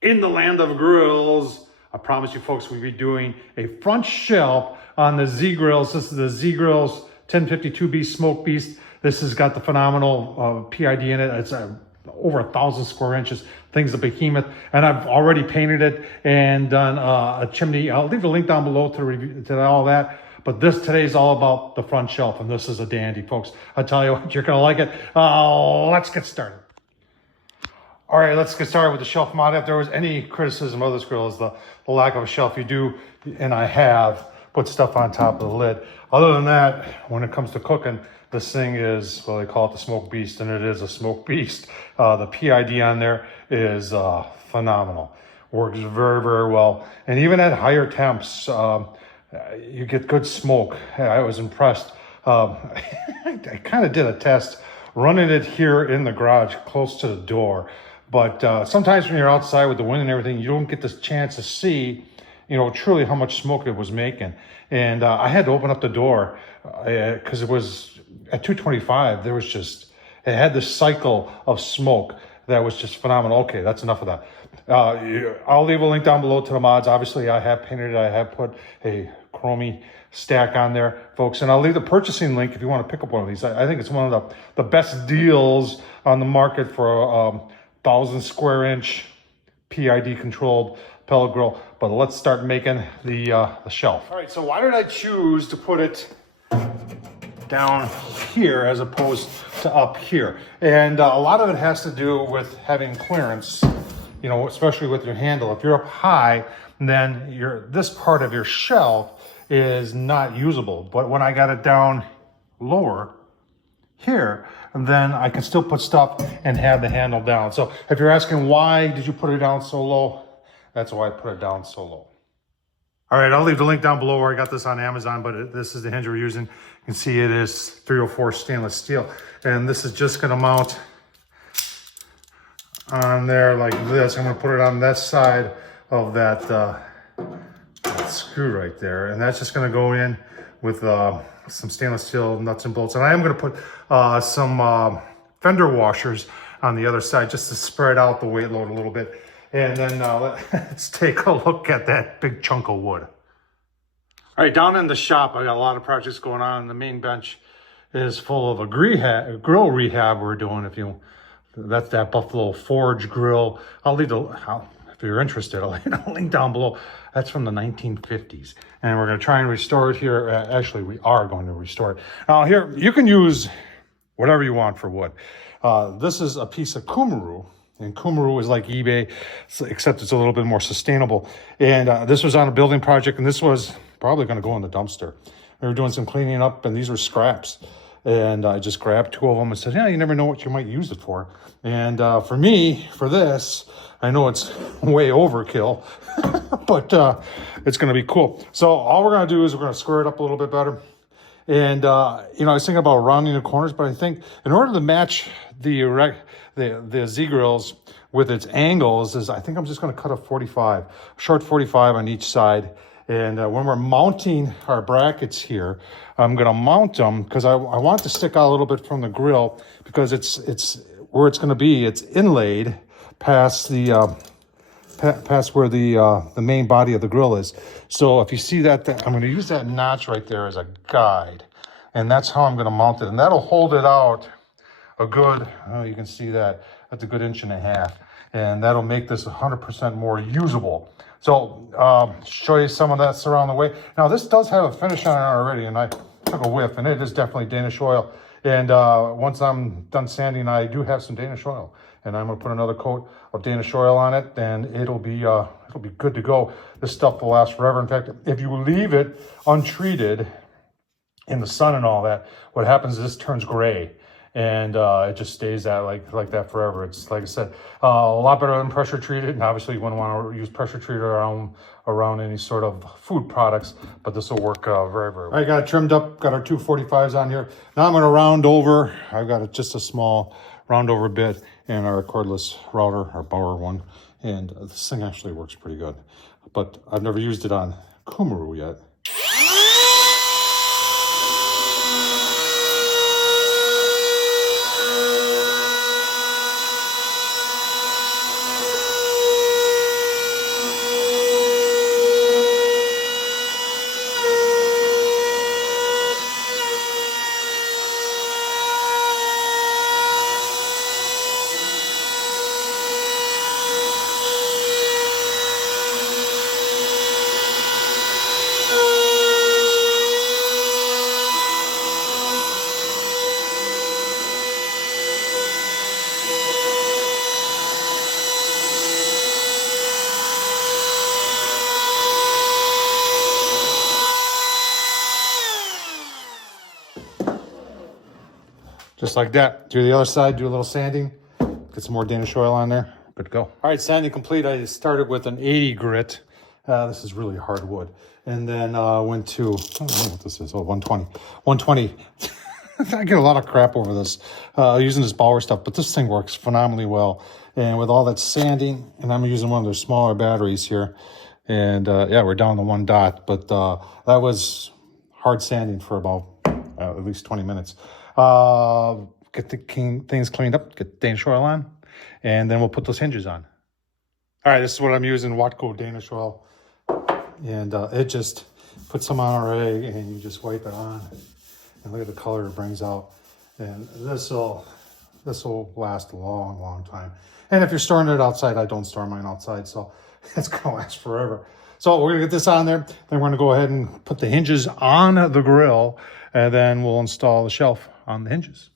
In the land of grills, I promise you folks, we'll be doing a front shelf on the Zgrills. This is the Zgrills 1052B Smoke Beast. This has got the phenomenal PID in it. It's over 1,000 square inches. Thing's a behemoth, and I've already painted it and done a chimney. I'll leave a link down below to review to all that. But today's all about the front shelf, and this is a dandy, folks. I tell you what, you're gonna like it. Let's get started. All right, let's get started with the shelf mod. If there was any criticism of this grill, is the lack of a shelf. You do, and I have, put stuff on top of the lid. Other than that, when it comes to cooking, this thing is, well, they call it the Smoke Beast, and it is a Smoke Beast. The PID on there is phenomenal. Works very, very well. And even at higher temps, you get good smoke. I was impressed. I kind of did a test running it here in the garage close to the door. But sometimes when you're outside with the wind and everything, you don't get this chance to see, truly how much smoke it was making. And I had to open up the door because it was at 225. There was just, it had this cycle of smoke that was just phenomenal. Okay, that's enough of that. I'll leave a link down below to the mods. Obviously, I have painted it. I have put a chromie stack on there, folks. And I'll leave the purchasing link if you want to pick up one of these. I think it's one of the best deals on the market for 1,000 square inch PID controlled pellet grill. But let's start making the shelf. All right, so why did I choose to put it down here as opposed to up here? And a lot of it has to do with having clearance, especially with your handle. If you're up high, then this part of your shelf is not usable. But when I got it down lower here, then I can still put stuff and have the handle down. So if you're asking why did you put it down so low, that's why I put it down so low. All right, I'll leave the link down below where I got this on Amazon, but this is the hinge we're using. You can see it is 304 stainless steel. And this is just gonna mount on there like this. I'm gonna put it on that side of that screw right there. And that's just gonna go in with some stainless steel nuts and bolts. And I am gonna put some fender washers on the other side just to spread out the weight load a little bit. And then let's take a look at that big chunk of wood. All right, down in the shop, I got a lot of projects going on. The main bench is full of a grill rehab we're doing. That's that Buffalo Forge grill. If you're interested, I'll leave a link down below. That's from the 1950s. And we're gonna try and restore it here. Actually, we are going to restore it. Now here, you can use whatever you want for wood. This is a piece of Kummeru. And Kummeru is like eBay, except it's a little bit more sustainable. And this was on a building project, and this was probably going to go in the dumpster. We were doing some cleaning up, and these were scraps. And I just grabbed 2 of them and said, yeah, you never know what you might use it for. And for me, for this, I know it's way overkill, but it's going to be cool. So all we're going to do is we're going to square it up a little bit better. And, I was thinking about rounding the corners, but I think in order to match the Zgrills with its angles I think I'm just going to cut a 45, short 45 on each side. And when we're mounting our brackets here, I'm going to mount them because I want to stick out a little bit from the grill because it's where it's going to be. It's inlaid past past where the main body of the grill is. So if you see that, I'm going to use that notch right there as a guide. And that's how I'm going to mount it. And that'll hold it out a good, you can see that, that's a good 1.5 inches. And that'll make this 100% more usable. So show you some of that around the way. Now this does have a finish on it already, and I took a whiff, and it is definitely Danish oil. And once I'm done sanding, I do have some Danish oil. And I'm gonna put another coat of Danish oil on it, and it'll be good to go. This stuff will last forever. In fact, if you leave it untreated in the sun and all that, what happens is this turns gray. And it just stays that like that forever. It's like I said, a lot better than pressure treated. And obviously you wouldn't want to use pressure treated around any sort of food products, but this will work very, very well. I got it trimmed up, got our 245s on here. Now I'm going to round over. I've got just a small round over bit and our cordless router, our Bauer one. And this thing actually works pretty good, but I've never used it on Kummeru yet. Just like that. Do the other side, do a little sanding. Get some more Danish oil on there. Good to go. All right, sanding complete. I started with an 80 grit. This is really hard wood. And then went to, I don't know what this is, 120. 120. I get a lot of crap over this, using this Bauer stuff, but this thing works phenomenally well. And with all that sanding, and I'm using one of their smaller batteries here. And yeah, we're down to 1 dot, but that was hard sanding for about at least 20 minutes. Get the things cleaned up, get Danish oil on, and then we'll put those hinges on. All right, this is what I'm using, Watco Danish oil. And it just puts some on already, and you just wipe it on. And look at the color it brings out. And this will last a long, long time. And if you're storing it outside, I don't store mine outside, so it's gonna last forever. So we're gonna get this on there. Then we're gonna go ahead and put the hinges on the grill, and then we'll install the shelf on the hinges.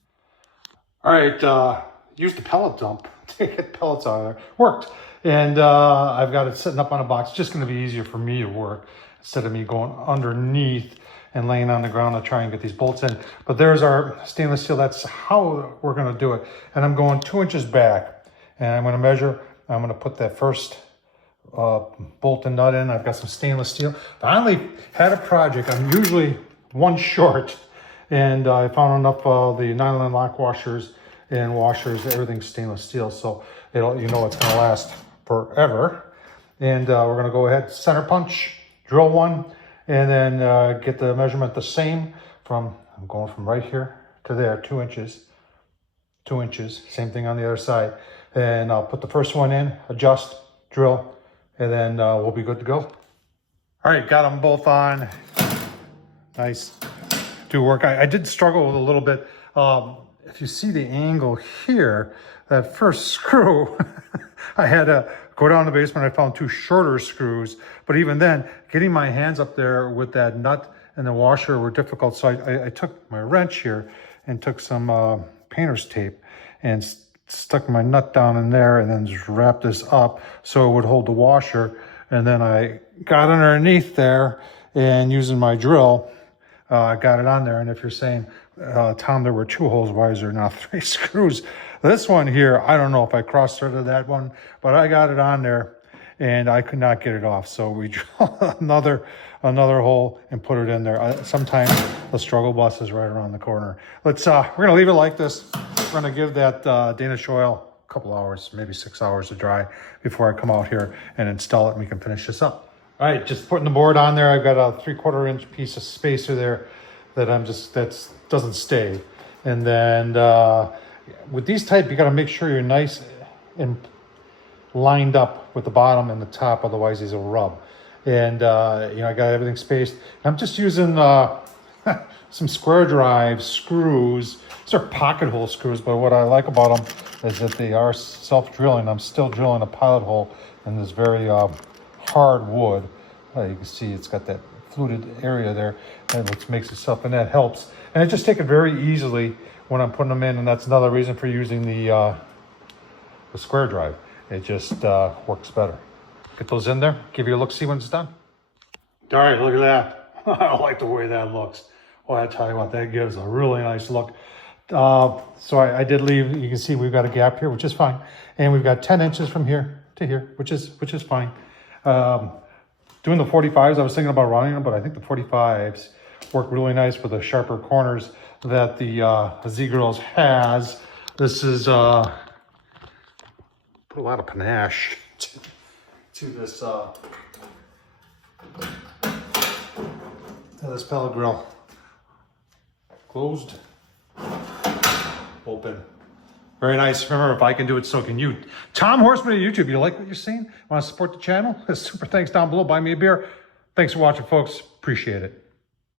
All right, use the pellet dump to get pellets out of there. Worked. And I've got it sitting up on a box. It's just gonna be easier for me to work instead of me going underneath and laying on the ground to try and get these bolts in. But there's our stainless steel. That's how we're gonna do it. And I'm going 2 inches back. And I'm gonna measure, I'm gonna put that first bolt and nut in. I've got some stainless steel. I only had a project. I'm usually one short. And I found enough of the nylon lock washers and washers, everything's stainless steel. So it'll, you know, it's gonna last forever. And we're gonna go ahead, center punch, drill one, and then get the measurement the same from, I'm going from right here to there, 2 inches, 2 inches, same thing on the other side. And I'll put the first one in, adjust, drill, and then we'll be good to go. All right, got them both on. Nice, do work. I did struggle with a little bit. If you see the angle here, that first screw, I had to go down the basement. I found 2 shorter screws, but even then, getting my hands up there with that nut and the washer were difficult. So I took my wrench here and took some painter's tape and stuck my nut down in there and then just wrapped this up so it would hold the washer. And then I got underneath there and using my drill, I got it on there. And if you're saying, Tom, there were 2 holes, why is there now 3 screws? This one here, I don't know if I cross-threaded that one, but I got it on there and I could not get it off. So we drilled another hole and put it in there. Sometimes the struggle bus is right around the corner. Let's, we're gonna leave it like this. We're gonna give that Danish oil a couple hours, maybe 6 hours to dry before I come out here and install it and we can finish this up. All right, just putting the board on there. I've got a 3/4 inch piece of spacer there that that doesn't stay. And then with these type, you gotta make sure you're nice and lined up with the bottom and the top, otherwise these will rub. And you know, I got everything spaced. I'm just using some square drive screws. These are pocket hole screws, but what I like about them is that they are self-drilling. I'm still drilling a pilot hole in this very hard wood. You can see it's got that fluted area there, and which makes itself, and that helps. And I just take it very easily when I'm putting them in, and that's another reason for using the square drive. It just works better. Get those in there, give you a look, see when it's done. All right, look at that. I like the way that looks. Well, I tell you what, that gives a really nice look. So I did leave, you can see we've got a gap here, which is fine. And we've got 10 inches from here to here, which is fine. Doing the 45s, I was thinking about running them, but I think the 45s work really nice with the sharper corners that the Zgrills has. This is, put a lot of panache to this pellet grill. Closed, open. Very nice. Remember, if I can do it, so can you. Tom Horseman at YouTube. You like what you're seeing? Want to support the channel? Super thanks down below. Buy me a beer. Thanks for watching, folks. Appreciate it.